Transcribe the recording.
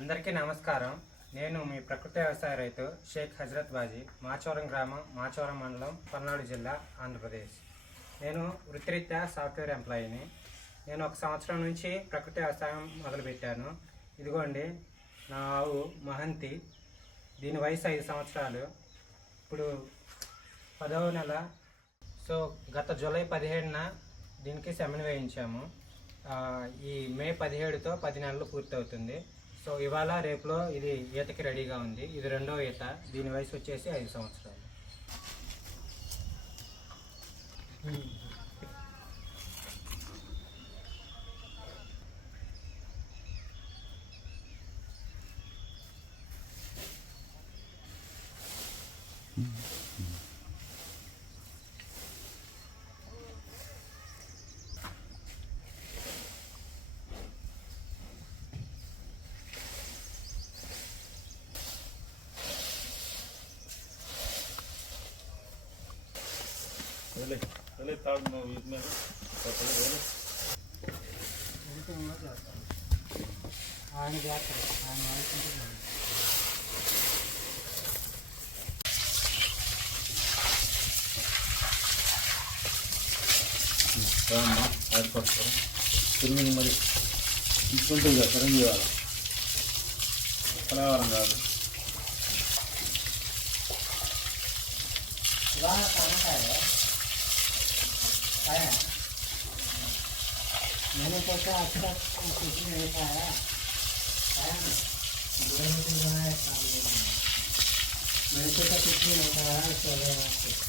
అందరికీ నమస్కారం. నేను మీ ప్రకృతి వ్యవసాయ రైతు షేక్ హజరత్ బాజీ మాచవరం గ్రామం మాచవరం మండలం పల్నాడు జిల్లా ఆంధ్రప్రదేశ్. నేను వృత్తిరీత్యా సాఫ్ట్వేర్ ఎంప్లాయీని. నేను ఒక సంవత్సరం నుంచి ప్రకృతి వ్యవసాయం మొదలుపెట్టాను. ఇదిగోండి నా ఆవు మహంతి. దీని వయసు ఐదు సంవత్సరాలు. ఇప్పుడు పదవ నెల. సో గత జూలై పదిహేడున దీనికి సెమన్ వేయించాము. ఈ మే పదిహేడుతో పది నెలలు పూర్తవుతుంది. సో ఇవాళ రేపులో ఇది ఈతకి రెడీగా ఉంది. ఇది రెండో ఈత. దీని వయసు వచ్చేసి ఐదు సంవత్సరాలు. వెళ్ళి వెళ్ళి తాడు నువ్వు ఇది మీద వెళ్ళి వెళ్ళి ఆయన చేస్తారు ఆయన వయసు ఉంటుంది. రామ్మా ఆడుకోవచ్చు తిరిగి మరి తీసుకుంటుంది కదా సరం చేయాలి కలవరం కాదు मैंने सोचा आज तक कुछ नहीं खाया खाया ना मैंने सोचा कुछ नहीं खाया